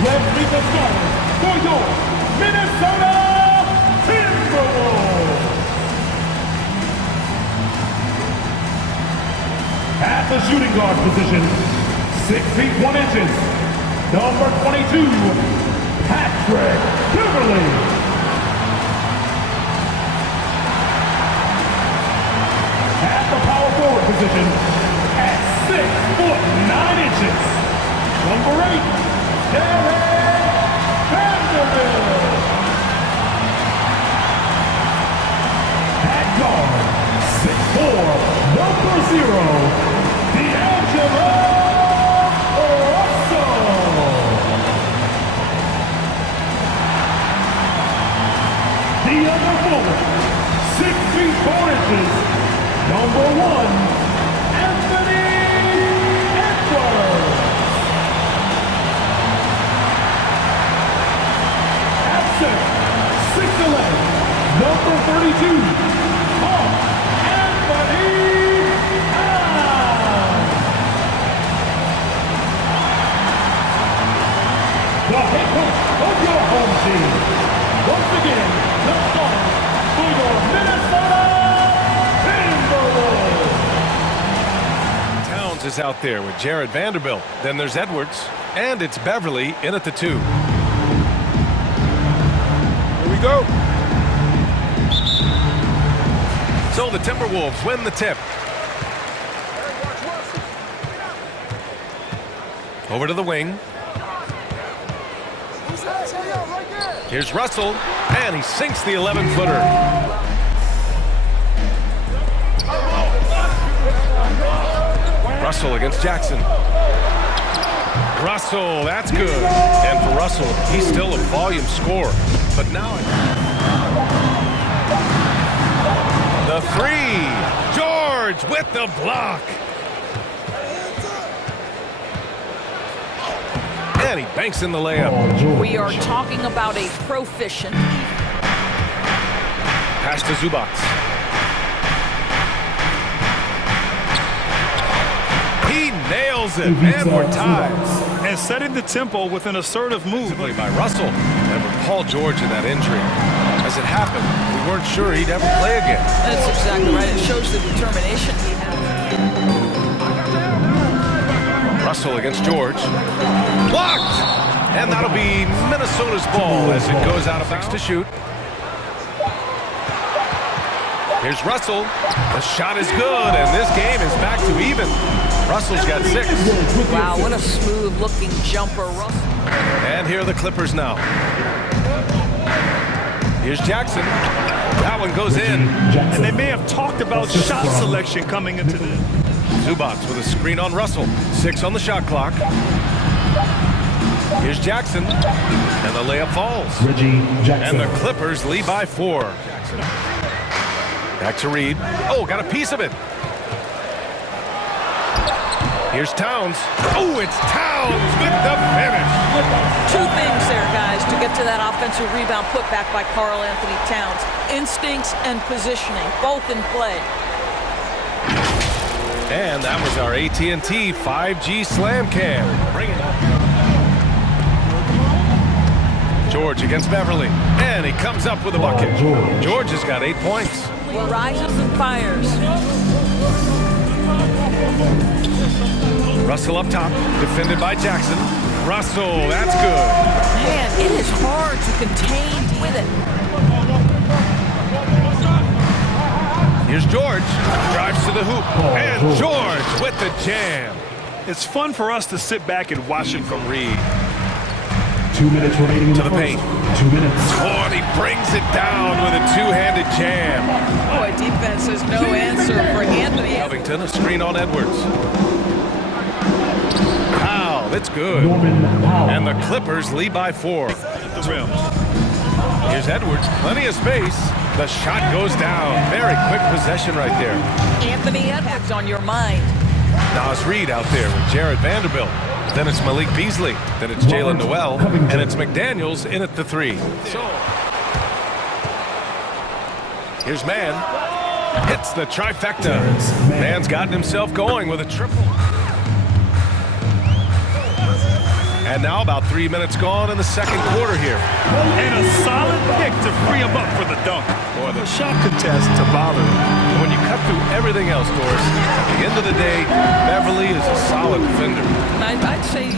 Let's meet the starters for your Minnesota Timberwolves. At the shooting guard position, 6 feet 1 inches, number 22, Patrick Beverly. At the power forward position, at 6 foot 9 inches, number 8, Jared Vanderbilt. At guard, 6'4", number 0, D'Angelo Russell. The other forward, 6 feet 4 inches, number 1, Anthony Edwards. At center, 6'11", number 32, Anthony Edwards. The head coach of your home team. Once again, the starter for your Minnesota Timberwolves. Towns is out there with Jared Vanderbilt. Then there's Edwards, and it's Beverly in at the 2. Here we go. So the Timberwolves win the tip. Over to the wing. Here's Russell, and he sinks the 11-footer. Russell against Jackson. Russell, that's good. And for Russell, he's still a volume scorer. But now the 3. George with the block. And he banks in the layup. We are talking about a proficient. Pass to Zubac. He nails it, and we're tied. And setting the tempo with an assertive move. By Russell. And with Paul George in that injury. As it happened, we weren't sure he'd ever play again. That's exactly right. It shows the determination he has. Russell against George. Blocked! And that'll be Minnesota's ball as it goes out of bounds to shoot. Here's Russell. The shot is good, and this game is back to even. Russell's got 6. Wow, what a smooth-looking jumper, Russell. And here are the Clippers now. Here's Jackson. That one goes in. And they may have talked about shot selection coming into this. Zubac with a screen on Russell. 6 on the shot clock. Here's Jackson. And the layup falls. And the Clippers lead by 4. Back to Reed. Oh, got a piece of it. Here's Towns. Oh, it's Towns with the finish. 2 things there, guys, to get to that offensive rebound put back by Karl Anthony Towns. Instincts and positioning, both in play. And that was our AT&T 5G Slam Cam. Bring it up. George against Beverly. And he comes up with a bucket. George has got 8 points. Rises and fires. Russell up top, defended by Jackson. Russell, that's good. Man, it is hard to contain with it. Here's George, drives to the hoop, and George with the jam. It's fun for us to sit back and watch it From Reed. 2 minutes remaining to the paint. 2 minutes. Oh, and he brings it down with a 2-handed jam. Boy, defense has no answer for Anthony. Covington, a screen on Edwards. Powell, that's good. And the Clippers lead by 4. the rim. Here's Edwards, plenty of space. The shot goes down. Very quick possession right there. Anthony Edwards on your mind. Nas Reed out there with Jared Vanderbilt. Then it's Malik Beasley. Then it's Jalen Noel. And it's McDaniels in at the 3. So here's Mann. Hits the trifecta. Mann's gotten himself going with a triple. And now about 3 minutes gone in the second quarter here. And a solid pick to free him up for the dunk. Boy, the Shot contest to bother him. when you cut through everything else, Doris, at the end of the day, Beverly is a solid defender. I'd say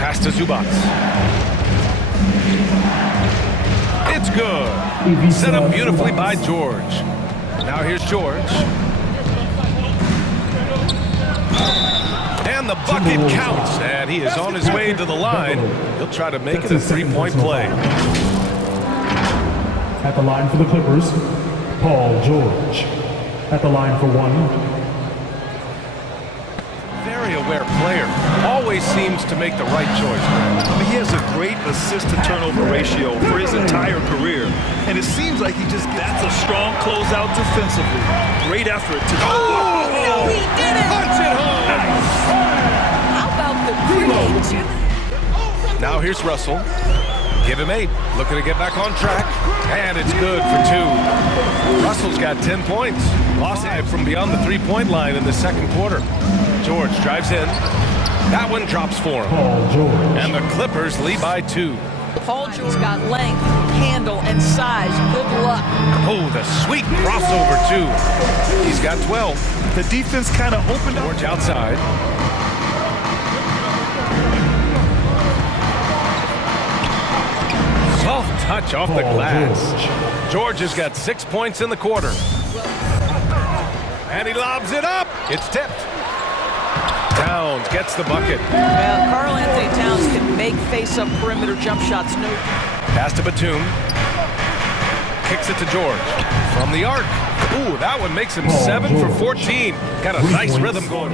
Pass to Zubats. It's good. Set up beautifully by George. Now here's George. And the bucket counts. And he is on his way to the line. He'll try to make it a three-point play. At the line for the Clippers, Paul George. At the line for one. Very aware player. Always seems to make the right choice. I mean, he has a great assist-to-turnover ratio for his entire career. And it seems like that's a strong closeout defensively. Great effort to... no, he didn't. Punch it home. How about the creativity? Now here's Russell. Give him 8. Looking to get back on track. And it's good for 2. Russell's got 10 points. Lost 5 from beyond the three-point line in the second quarter. George drives in. That one drops for him. Paul George. And the Clippers lead by 2. Paul George's got length, handle, and size. Good luck. Oh, the sweet crossover, too. He's got 12. The defense kind of opened up. George outside. Soft touch off the glass. George has got 6 points in the quarter. And he lobs it up. It's tipped. Towns gets the bucket. Well, Karl Anthony Towns can make face-up perimeter jump shots. No. Pass to Batum. Kicks it to George. From the arc. Ooh, that one makes him 7 for 14. Got a nice rhythm going.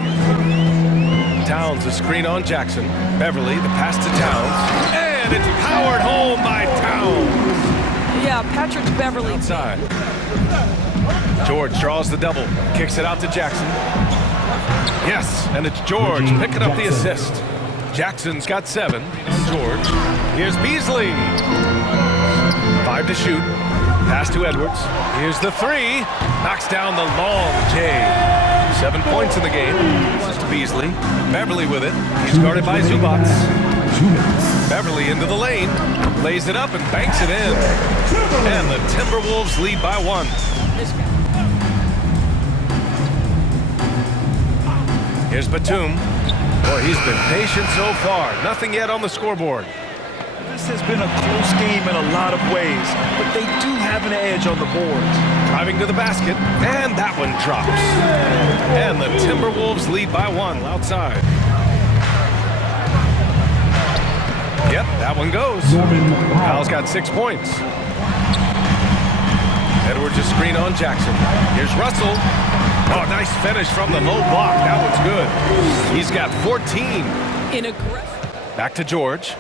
Towns, a screen on Jackson. Beverly, the pass to Towns. And it's powered home by Towns. Yeah, Patrick Beverly. Outside. George draws the double. Kicks it out to Jackson. Yes, and it's George picking up the assist. Jackson's got 7. George. Here's Beasley. 5 to shoot. Pass to Edwards. Here's the 3. Knocks down the long J. 7 points in the game. This is to Beasley. Beverly with it. He's guarded by Zubats. Beverly into the lane. Lays it up and banks it in. And the Timberwolves lead by 1. Here's Batum. Boy, he's been patient so far. Nothing yet on the scoreboard. This has been a close game in a lot of ways, but they do have an edge on the boards. Driving to the basket, and that one drops. And the Timberwolves lead by 1 outside. Yep, that one goes. Powell's got 6 points. Edwards a screen on Jackson. Here's Russell. Oh, nice finish from the low block. That one's good. He's got 14. In aggressive. Back to George.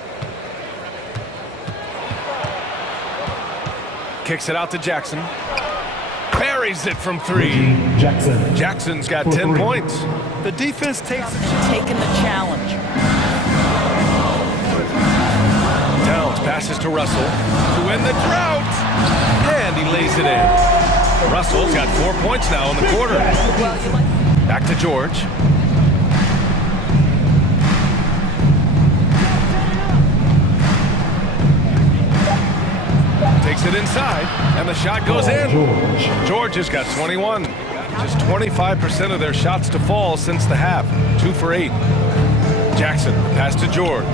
Kicks it out to Jackson. Buries it from 3. Jackson's got 10 points. The defense takes it. Taking the challenge. Towns passes to Russell, who in the drought. And he lays it in. Russell's got 4 points now in the quarter. Back to George. Takes it inside, and the shot goes in. George has got 21. Just 25% of their shots to fall since the half. 2 for 8. Jackson, pass to George.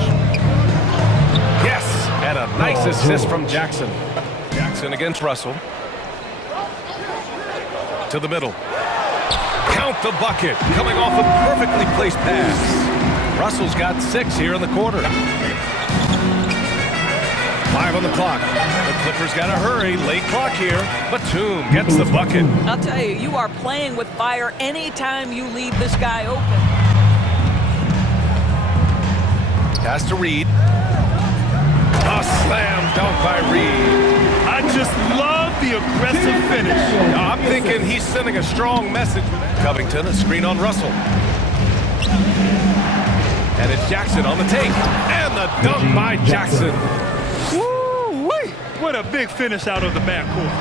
Yes, and a nice assist from Jackson. Jackson against Russell. To the middle. Count the bucket. Coming off a perfectly placed pass. Russell's got 6 here in the quarter. 5 on the clock. The Clippers got to hurry. Late clock here. Batum gets the bucket. I'll tell you, you are playing with fire anytime you leave this guy open. Pass to Reed. A slam dunk by Reed. I just love the aggressive finish. I'm thinking he's sending a strong message. Covington, a screen on Russell. And it's Jackson on the take. And the dunk by Jackson. Woo-wee! What a big finish out of the backcourt.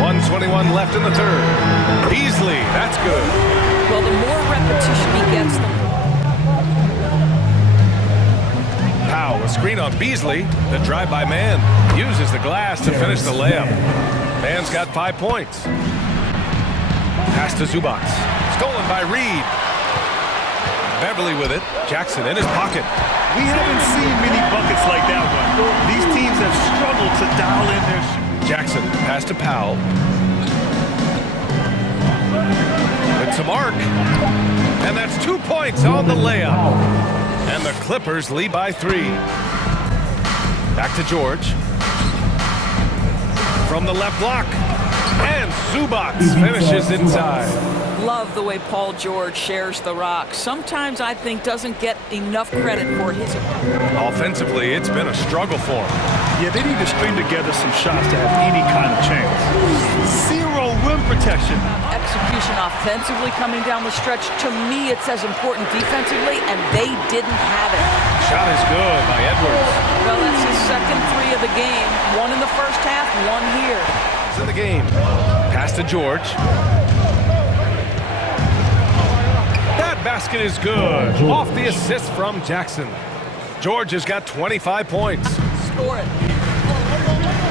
1:21 left in the third. Beasley, that's good. Well, the more repetition he screen on Beasley. The drive by Man uses the glass to finish the layup. Man's got 5 points. Pass to Zubac. Stolen by Reed. Beverly with it. Jackson in his pocket. We haven't seen many buckets like that one. These teams have struggled to dial in their shot. Jackson pass to Powell. It's a mark. And that's 2 points on the layup. And the Clippers lead by 3. Back to George. From the left block. And Zubac finishes inside. Love the way Paul George shares the rock. Sometimes I think doesn't get enough credit for his. Offensively, it's been a struggle for him. Yeah, they need to string together some shots to have any kind of chance. Zero rim protection. Execution offensively coming down the stretch. To me, it's as important defensively, and they didn't have it. Shot is good by Edwards. Well, that's his second 3 of the game. 1 in the first half, 1 here. He's in the game. Pass to George. That basket is good. Off the assist from Jackson. George has got 25 points. Score it.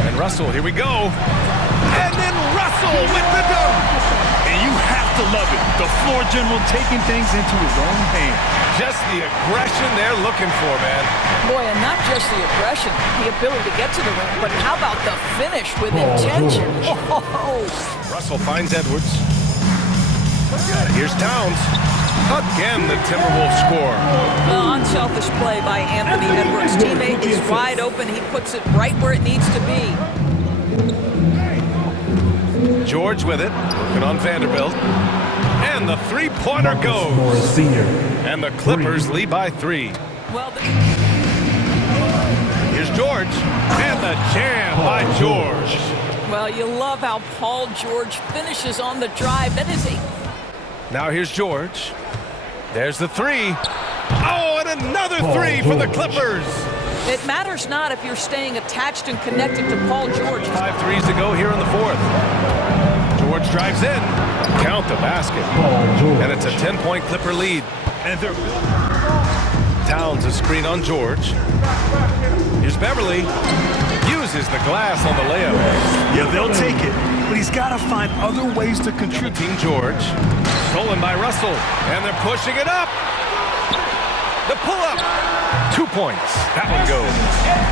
And Russell, here we go. And then Russell with the dunk. And you have to love it. The floor general taking things into his own hands. Just the aggression they're looking for, man. Boy, and not just the aggression, the ability to get to the rim, but how about the finish with intention? Oh. Russell finds Edwards. Here's Towns. Again, the Timberwolves score. Well, unselfish play by Anthony Edwards. Teammate is wide open. He puts it right where it needs to be. George with it, working on Vanderbilt. And the three-pointer goes. For a senior. And the Clippers lead by 3. Well, Here's George. And the jam by George. well, you love how Paul George finishes on the drive. That is a... Now here's George. There's the 3. Oh, and another 3 for the Clippers. It matters not if you're staying attached and connected to Paul George. 5 threes to go here in the 4th. George drives in. Count the basket. And it's a 10-point Clipper lead. And they're Towns a screen on George. Here's Beverly. Uses the glass on the layup. Yeah, they'll take it, but he's got to find other ways to contribute. Team George. Stolen by Russell. And they're pushing it up. The pull-up. 2 points. That one goes.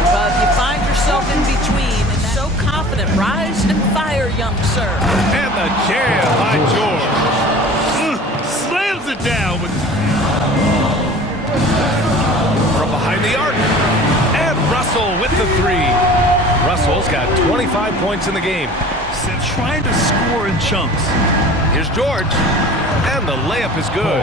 Well, if you find yourself in between and so confident, rise and fire, young sir. And the jam by George. Slams it down with From behind the arc. And Russell with the 3. Russell's got 25 points in the game. since trying to score in chunks. Here's George. And the layup is good.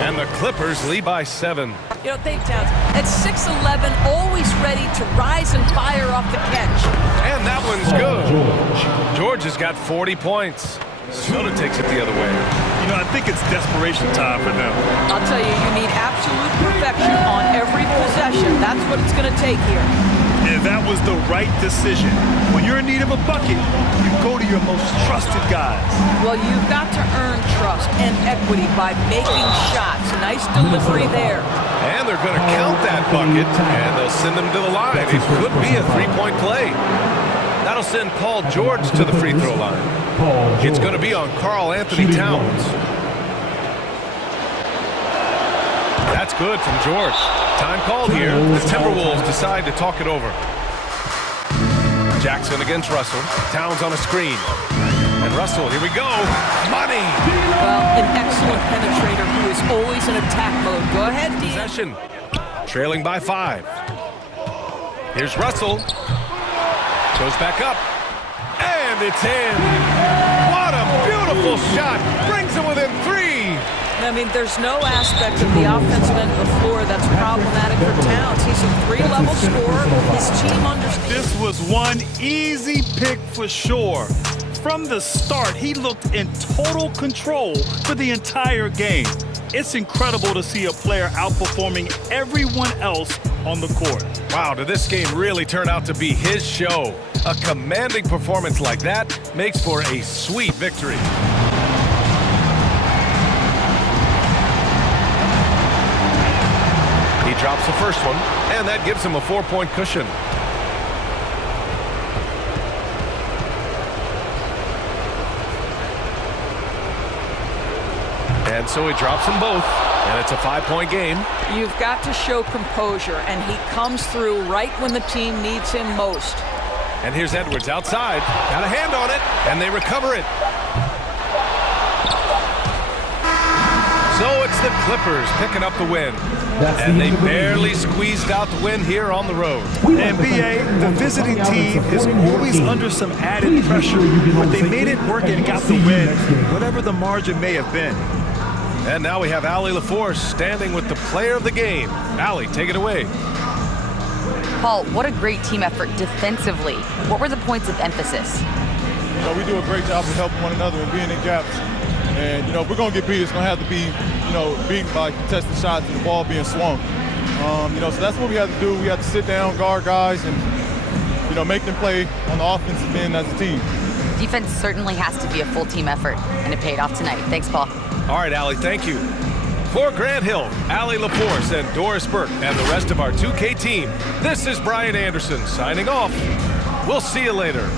And the Clippers lead by 7. You know, Dave Towns, at 6'11", always ready to rise and fire off the catch. And that one's good. George has got 40 points. Soda takes it the other way. You know, I think it's desperation time for them. I'll tell you, you need absolute perfection on every possession. That's what it's going to take here. And that was the right decision. When you're in need of a bucket, you go to your most trusted guys. Well, you've got to earn trust and equity by making shots. Nice delivery there. And they're going to count that bucket, and they'll send him to the line. It could be a three-point play. That'll send Paul George to the free throw line. It's going to be on Karl Anthony Towns. That's good from George. Time called here. The Timberwolves decide to talk it over. Jackson against Russell. Towns on a screen. And Russell, here we go. Money! Well, an excellent penetrator who is always in attack mode. Go ahead, D. Possession. Trailing by 5. Here's Russell. Goes back up. And it's in. What a beautiful shot. Brings it within 3. I mean, there's no aspect of the offensive end of the floor that's problematic for Towns. He's a 3-level scorer. His team understands. This was one easy pick for sure. From the start, he looked in total control for the entire game. It's incredible to see a player outperforming everyone else on the court. Wow, did this game really turn out to be his show? A commanding performance like that makes for a sweet victory. He drops the first one, and that gives him a 4-point cushion. And so he drops them both, and it's a 5-point game. You've got to show composure, and he comes through right when the team needs him most. And here's Edwards outside. Got a hand on it, and they recover it. So it's the Clippers picking up the win. And they barely squeezed out the win here on the road. And B.A., the visiting team is always under some added pressure, but they made it work and got the win, whatever the margin may have been. And now we have Allie LaForce standing with the player of the game. Allie, take it away. Paul, what a great team effort defensively. What were the points of emphasis? We do a great job of helping one another and being in gaps. And, if we're going to get beat, it's going to have to be, beaten by contested shots and the ball being swung. So that's what we have to do. We have to sit down, guard guys, and, make them play on the offensive end as a team. Defense certainly has to be a full team effort, and it paid off tonight. Thanks, Paul. All right, Allie, thank you. For Grant Hill, Allie LaForce, and Doris Burke, and the rest of our 2K team, this is Brian Anderson signing off. We'll see you later.